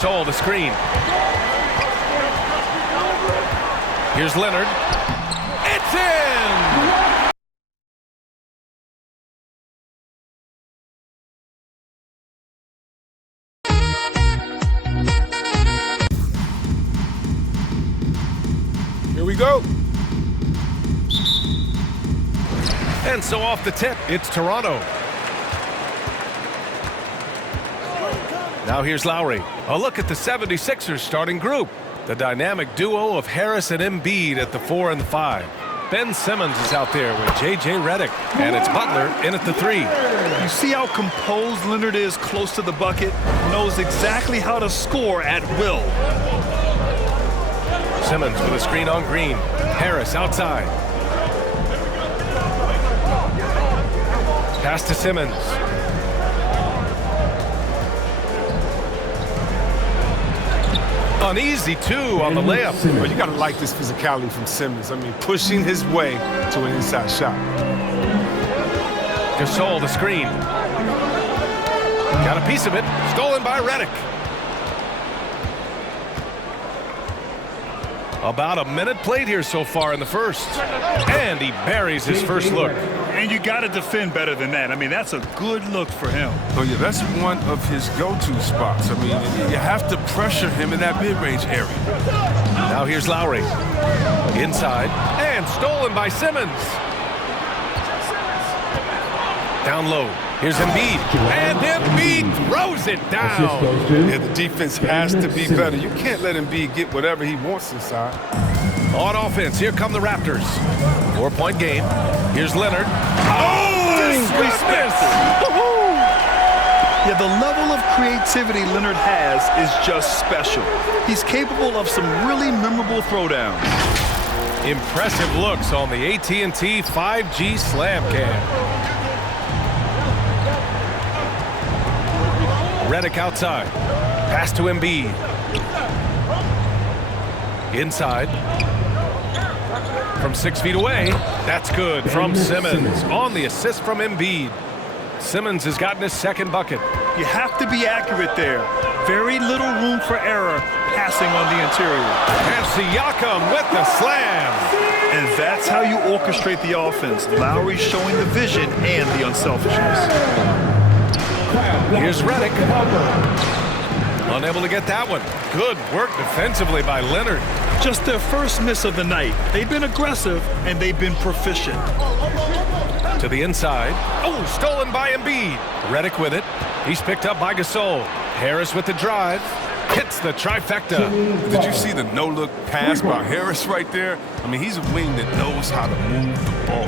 Stole the screen. Here's Leonard. It's in! Here we go. And so off the tip, it's Toronto. Now here's Lowry. A look at the 76ers starting group. The dynamic duo of Harris and Embiid at the 4 and the 5. Ben Simmons is out there with J.J. Redick. And it's Butler in at the 3. You see how composed Leonard is close to the bucket? Knows exactly how to score at will. Simmons with a screen on Green. Harris outside. Pass to Simmons. Uneasy two on the layup. Well, you gotta like this physicality from Simmons. I mean, pushing his way to an inside shot. Gasol the screen. Got a piece of it. Stolen by Redick. About a minute played here so far in the first. And he buries his first look. And you got to defend better than that. I mean, that's a good look for him. Oh, yeah, that's one of his go-to spots. I mean, you have to pressure him in that mid-range area. Now here's Lowry. Inside. And stolen by Simmons. Down low. Here's Embiid. And Embiid throws it down. Yeah, the defense has to be better. You can't let Embiid get whatever he wants inside. On offense, here come the Raptors. 4-point game. Here's Leonard. Oh, dismissed. Yeah, the level of creativity Leonard has is just special. He's capable of some really memorable throwdowns. Impressive looks on the AT&T 5G Slam Cam. Redick outside. Pass to Embiid. Inside. From 6 feet away. That's good from Simmons. On the assist from Embiid. Simmons has gotten his second bucket. You have to be accurate there. Very little room for error passing on the interior. And Siakam with the slam. And that's how you orchestrate the offense. Lowry showing the vision and the unselfishness. Here's Redick. Unable to get that one. Good work defensively by Leonard. Just their first miss of the night. They've been aggressive and they've been proficient. To the inside. Oh, stolen by Embiid. Redick with it. He's picked up by Gasol. Harris with the drive. Hits the trifecta. Did you see the no-look pass by Harris right there? I mean, he's a wing that knows how to move the ball.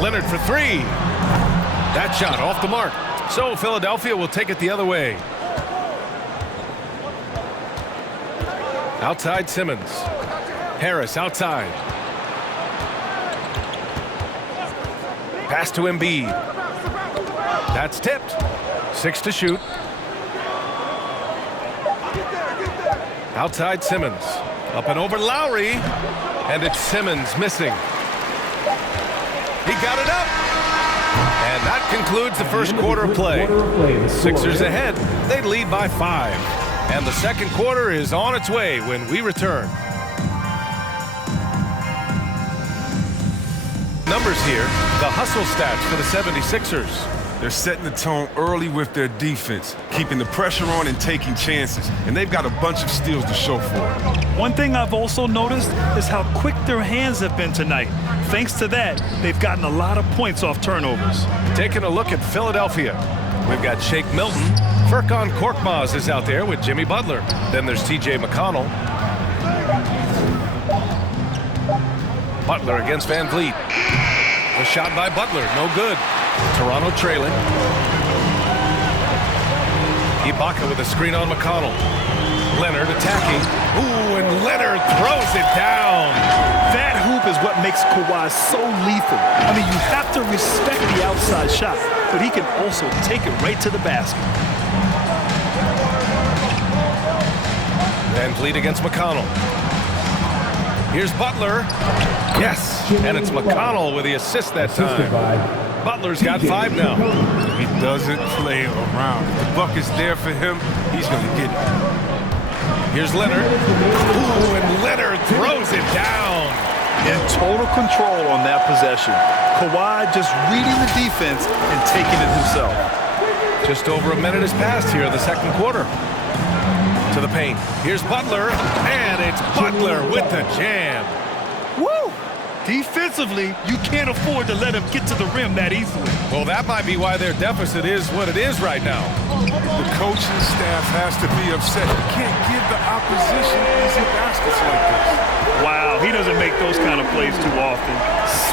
Leonard for 3. That shot off the mark. So Philadelphia will take it the other way. Outside Simmons. Harris outside. Pass to Embiid. That's tipped. 6 to shoot. Outside Simmons. Up and over Lowry. And it's Simmons missing. He got it up. And that concludes the first quarter of play. Sixers ahead. They lead by 5. And the second quarter is on its way when we return. Numbers here. The hustle stats for the 76ers. They're setting the tone early with their defense, keeping the pressure on and taking chances. And they've got a bunch of steals to show for it. One thing I've also noticed is how quick their hands have been tonight. Thanks to that, they've gotten a lot of points off turnovers. Taking a look at Philadelphia. We've got Shake Milton. Furkan Korkmaz is out there with Jimmy Butler. Then there's T.J. McConnell. Butler against Van Vliet. A shot by Butler, no good. Toronto trailing. Ibaka with a screen on McConnell. Leonard attacking. Ooh, and Leonard throws it down. That hoop is what makes Kawhi so lethal. I mean, you have to respect the outside shot, but he can also take it right to the basket. Van Vliet against McConnell. Here's Butler. Yes, and it's McConnell with the assist that time. Butler's got 5 now. He doesn't play around. If the bucket's there for him, he's going to get it. Here's Leonard. Ooh, and Leonard throws it down. In total control on that possession. Kawhi just reading the defense and taking it himself. Just over a minute has passed here in the second quarter. To the paint. Here's Butler, and it's Butler with the jam. Woo! Defensively, you can't afford to let him get to the rim that easily. Well, that might be why their deficit is what it is right now. The coaching staff has to be upset. You can't give the opposition easy baskets like this. Wow, he doesn't make those kind of plays too often.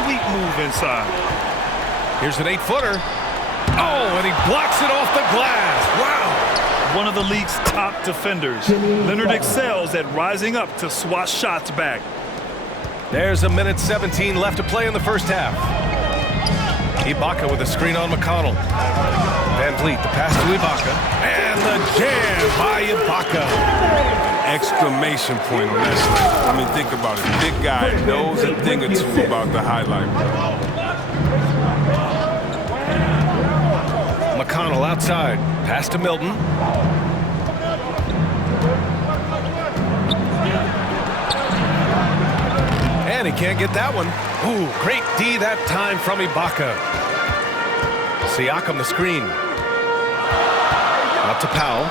Sweet move inside. Here's an 8-footer. Oh, and he blocks it off the glass. Wow. One of the league's top defenders. Leonard excels at rising up to swat shots back. There's a minute 17 left to play in the first half. Ibaka with a screen on McConnell. Van Vliet, the pass to Ibaka. And the jam by Ibaka. Exclamation point on that slate. I mean, think about it. Big guy knows a thing or two about the highlight. McConnell outside. Pass to Milton. And he can't get that one. Ooh, great D that time from Ibaka. Siakam the screen. Out to Powell.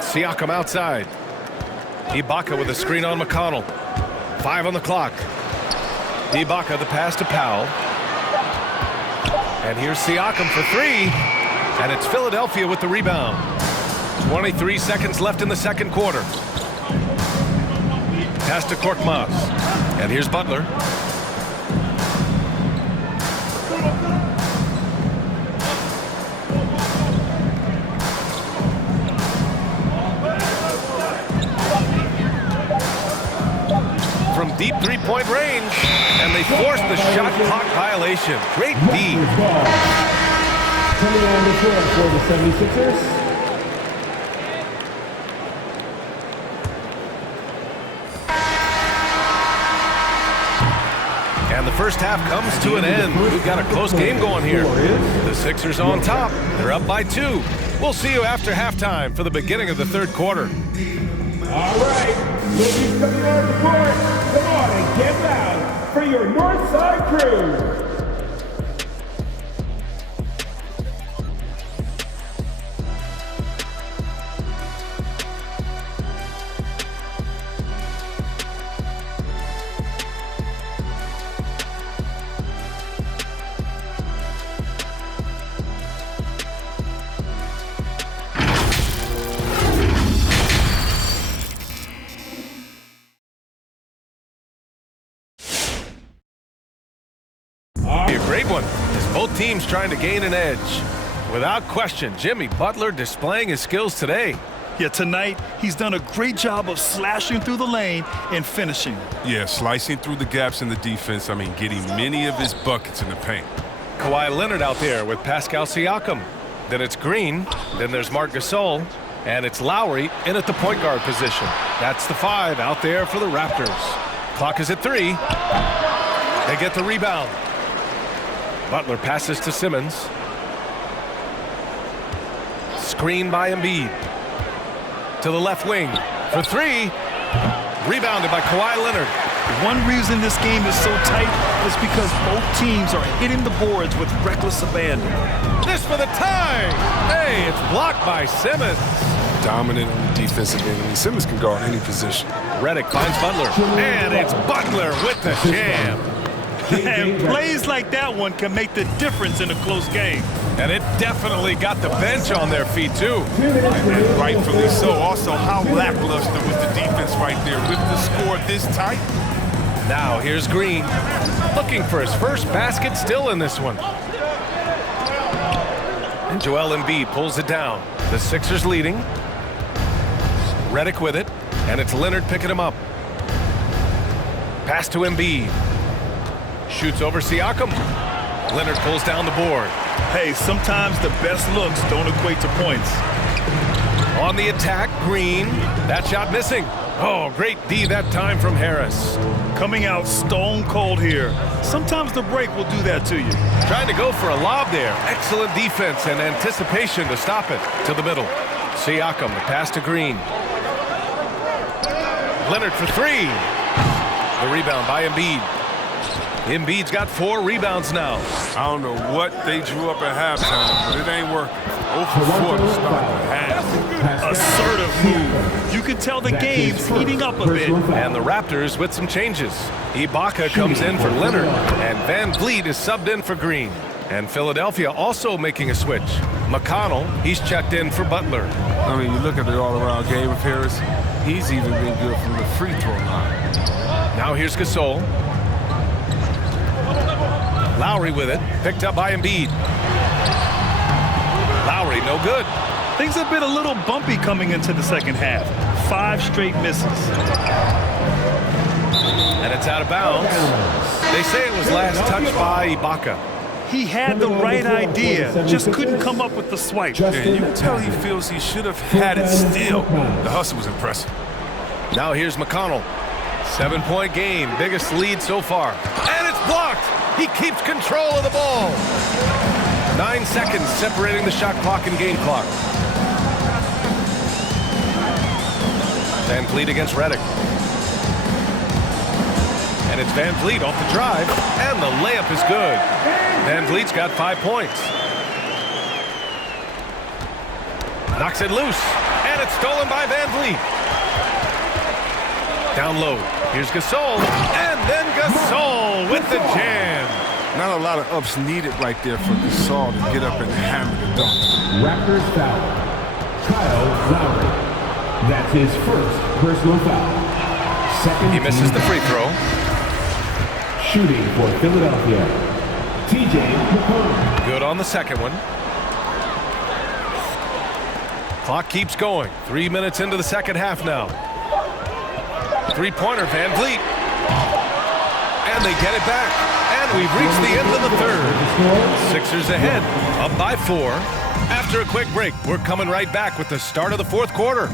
Siakam outside. Ibaka with a screen on McConnell. 5 on the clock. Ibaka the pass to Powell. And here's Siakam for 3. And it's Philadelphia with the rebound. 23 seconds left in the second quarter. Pass to Korkmaz. And here's Butler. From deep three-point range. And they force the shot clock violation. Great D. Coming on the floor for the 76ers. And the first half comes to an end. We've got a close game going here. The Sixers on top. They're up by 2. We'll see you after halftime for the beginning of the third quarter. All right, ladies coming on the court. Come on and get loud for your Northside crew. A great one as both teams trying to gain an edge. Without question, Jimmy Butler displaying his skills today. Yeah, tonight he's done a great job of slashing through the lane and finishing. Yeah, slicing through the gaps in the defense. I mean, getting many of his buckets in the paint. Kawhi Leonard out there with Pascal Siakam. Then it's Green. Then there's Marc Gasol. And it's Lowry in at the point guard position. That's the 5 out there for the Raptors. Clock is at 3. They get the rebound. Butler passes to Simmons. Screen by Embiid. To the left wing for 3. Rebounded by Kawhi Leonard. One reason this game is so tight is because both teams are hitting the boards with reckless abandon. This for the tie. Hey, it's blocked by Simmons. Dominant on the defensive end. I mean, Simmons can guard any position. Redick finds Butler. And it's Butler with the jam. And plays like that one can make the difference in a close game. And it definitely got the bench on their feet, too. And rightfully so. Also, how lackluster was the defense right there with the score this tight? Now here's Green. Looking for his first basket still in this one. And Joel Embiid pulls it down. The Sixers leading. Redick with it. And it's Leonard picking him up. Pass to Embiid. Shoots over Siakam. Leonard pulls down the board. Hey, sometimes the best looks don't equate to points. On the attack, Green. That shot missing. Oh, great D that time from Harris. Coming out stone cold here. Sometimes the break will do that to you. Trying to go for a lob there. Excellent defense and anticipation to stop it. To the middle. Siakam, the pass to Green. Leonard for three. The rebound by Embiid. Embiid's got 4 rebounds now. I don't know what they drew up at halftime, but it ain't working. 0 for 4 to start the half. Assertive move. You can tell the game's heating up a bit. And the Raptors with some changes. Ibaka comes in for Leonard, and Van Vliet is subbed in for Green. And Philadelphia also making a switch. McConnell, he's checked in for Butler. I mean, you look at the all-around game of Harris, he's even been good from the free throw line. Now here's Gasol. Lowry with it, picked up by Embiid. Lowry, no good. Things have been a little bumpy coming into the second half. 5 straight misses. And it's out of bounds. They say it was last touched by Ibaka. He had the right idea, just couldn't come up with the swipe. And you can tell he feels he should have had it still. The hustle was impressive. Now here's McConnell. 7-point game, biggest lead so far. And it's blocked. He keeps control of the ball. 9 seconds separating the shot clock and game clock. Van Vliet against Redick. And it's Van Vliet off the drive, and the layup is good. Van Vliet's got 5 points. Knocks it loose, and it's stolen by Van Vliet. Down low, here's Gasol, and then Gasol with the jam. Not a lot of ups needed right there for Gasol to get up and hammer the dunk. Raptors foul. Kyle Lowry. That's his first personal foul. Second. He misses the free throw. Shooting for Philadelphia. TJ McConnell. Good on the second one. Clock keeps going. 3 minutes into the second half now. Three-pointer, Van Vliet. And they get it back. And we've reached the end of the third. Sixers ahead, up by 4. After a quick break, we're coming right back with the start of the fourth quarter.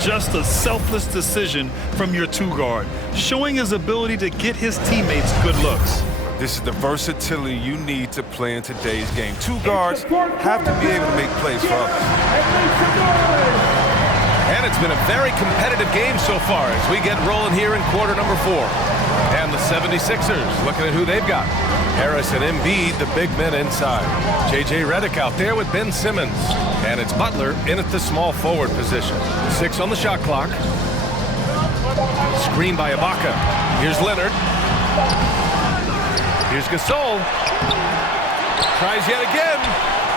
Just a selfless decision from your 2-guard, showing his ability to get his teammates good looks. This is the versatility you need to play in today's game. 2 guards have to be able to make plays for others. And it's been a very competitive game so far as we get rolling here in quarter number 4. And the 76ers looking at who they've got. Harris and Embiid, the big men inside. J.J. Redick out there with Ben Simmons. And it's Butler in at the small forward position. 6 on the shot clock. Screen by Ibaka. Here's Leonard. Here's Gasol. Tries yet again.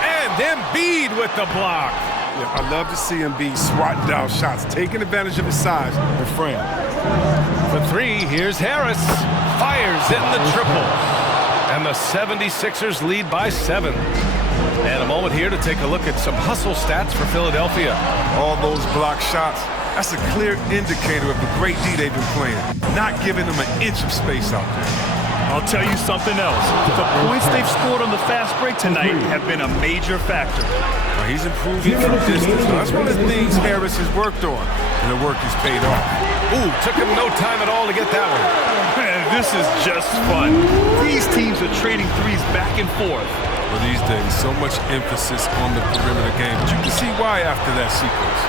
And Embiid with the block. Yeah, I love to see Embiid swatting down shots, taking advantage of his size and frame. For 3, here's Harris. Fires in the triple. And the 76ers lead by 7. And a moment here to take a look at some hustle stats for Philadelphia. All those block shots, that's a clear indicator of the great D they've been playing. Not giving them an inch of space out there. I'll tell you something else. The points they've scored on the fast break tonight have been a major factor. Well, he's improving from distance. That's one of the things Harris has worked on, and the work has paid off. Ooh, took him no time at all to get that one. Man, this is just fun. These teams are trading threes back and forth. Well, these days, so much emphasis on the perimeter game, but you can see why after that sequence.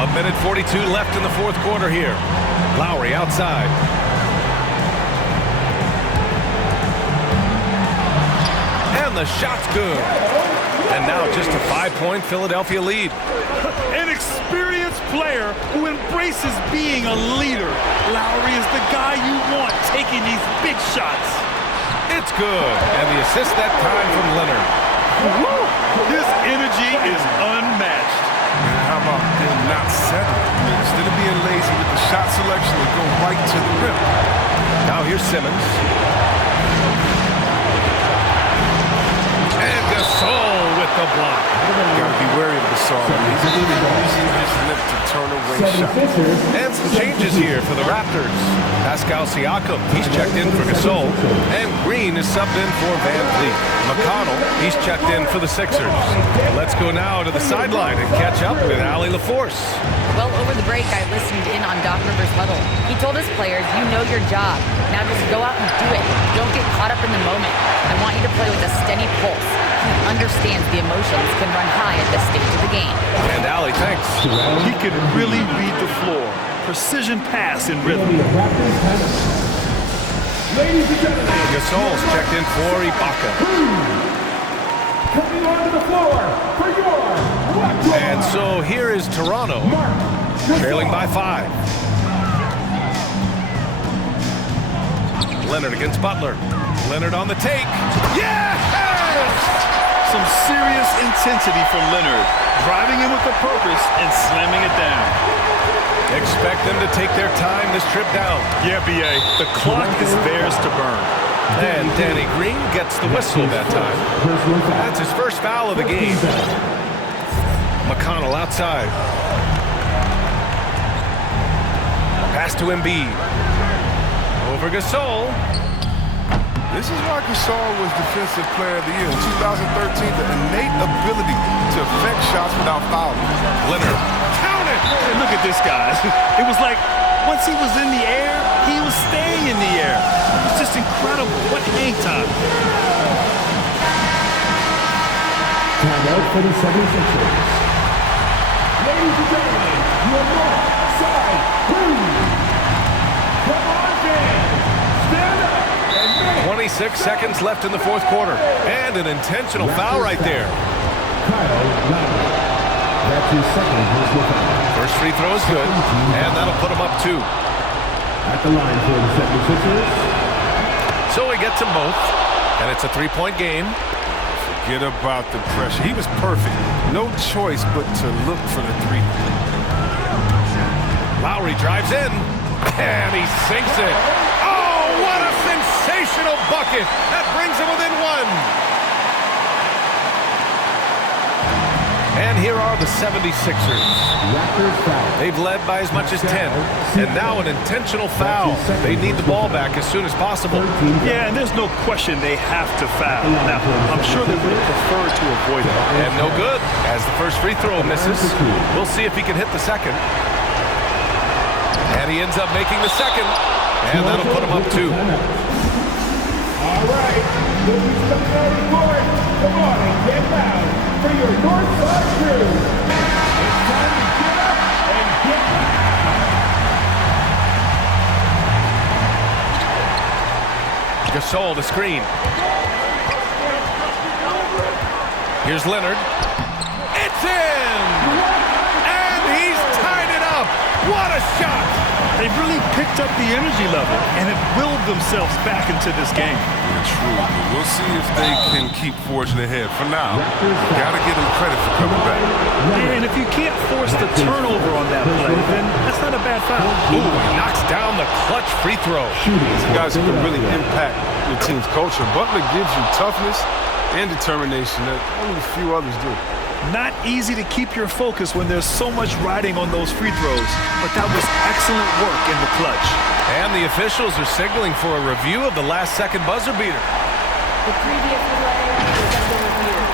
A minute 42 left in the fourth quarter here. Lowry outside. And the shot's good. And now just a 5-point Philadelphia lead. An experienced player who embraces being a leader. Lowry is the guy you want taking these big shots. It's good. And the assist that time from Leonard. Woo! His energy is unmatched. And how about them not settling? I mean, instead of being lazy with the shot selection, they go right to the rim. Now here's Simmons. And Gasol with the block. Gotta be wary of Gasol. He's using his lip to turn away shots. And some changes here for the Raptors. Pascal Siakam, he's checked in for Gasol. And Green is subbed in for Van Vliet. McConnell, he's checked in for the Sixers. Let's go now to the sideline and catch up with Allie LaForce. Well, over the break, I listened in on Doc Rivers' huddle. He told his players, you know your job. Now just go out and do it. Don't get caught up in the moment. I want you to play with a steady pulse. He understands the emotions can run high at this stage of the game. And Allie, thanks. He could really read the floor. Precision pass in rhythm. Ladies and gentlemen, Gasol's checked in for Ibaka. coming onto the floor for your Raptors. And so here is Toronto, trailing by 5. Leonard against Butler. Leonard on the take. Yes! Some serious intensity from Leonard, driving in with a purpose and slamming it down. Expect them to take their time this trip down. Yeah, B.A., the clock is theirs to burn. And Danny Green gets the whistle that time. That's his first foul of the game. McConnell outside. Pass to Embiid. Over Gasol. This is why Gasol was Defensive Player of the Year in 2013, the innate ability to affect shots without fouling. Leonard. Count it! And look at this, guys. It was like once he was in the air, he was staying in the air. It was just incredible. What hang time. Timeout for the 76ers. Ladies and gentlemen, your north side crew. Come on, fans. Stand up and make 26 seconds left in the fourth quarter. And an intentional foul right there. Kyle Lowry. That's his second personal foul. First free throw is good. And that'll put him up 2. At the line for the 76ers. So he gets them both. And it's a 3-point game. Forget about the pressure. He was perfect. No choice but to look for the 3. Lowry drives in. And he sinks it. Oh, what a sensational bucket. That brings him within 1. And here are the 76ers. Raptors foul. They've led by as much as 10. And now an intentional foul. They need the ball back as soon as possible. Yeah, and there's no question they have to foul. Now, I'm sure they would have preferred to avoid it. And no good, as the first free throw misses. We'll see if he can hit the second. And he ends up making the second. And that'll put him up 2. All right. Ladies and gentlemen, come on and get loud for your north side crew. It's time to get up and get loud. Gasol, the screen. Here's Leonard. It's in! And he's tied it up! What a shot! They've really picked up the energy level and have willed themselves back into this game. Yeah, true. But we'll see if they can keep forging ahead. For now, gotta give them credit for coming back. And if you can't force the turnover on that play, then that's not a bad foul. Ooh, he knocks down the clutch free throw. These guys who can really impact your team's culture. Butler gives you toughness and determination that only a few others do. Not easy to keep your focus when there's so much riding on those free throws, but that was excellent work in the clutch. And the officials are signaling for a review of the last-second buzzer beater. The previous play is under review.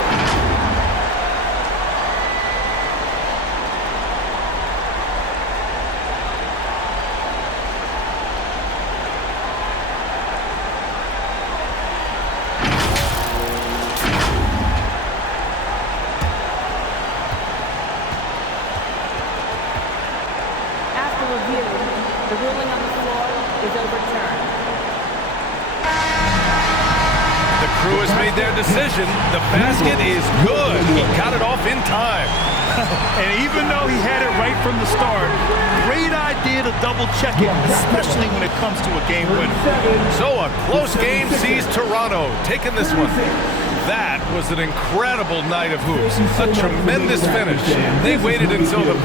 After review, the ruling on the floor is overturned. The crew has made their decision. The basket is good. He got it off in time. And even though he had it right from the start, great idea to double check it, especially when it comes to a game winner. So a close game sees Toronto taking this one. That was an incredible night of hoops. A tremendous finish. They waited until the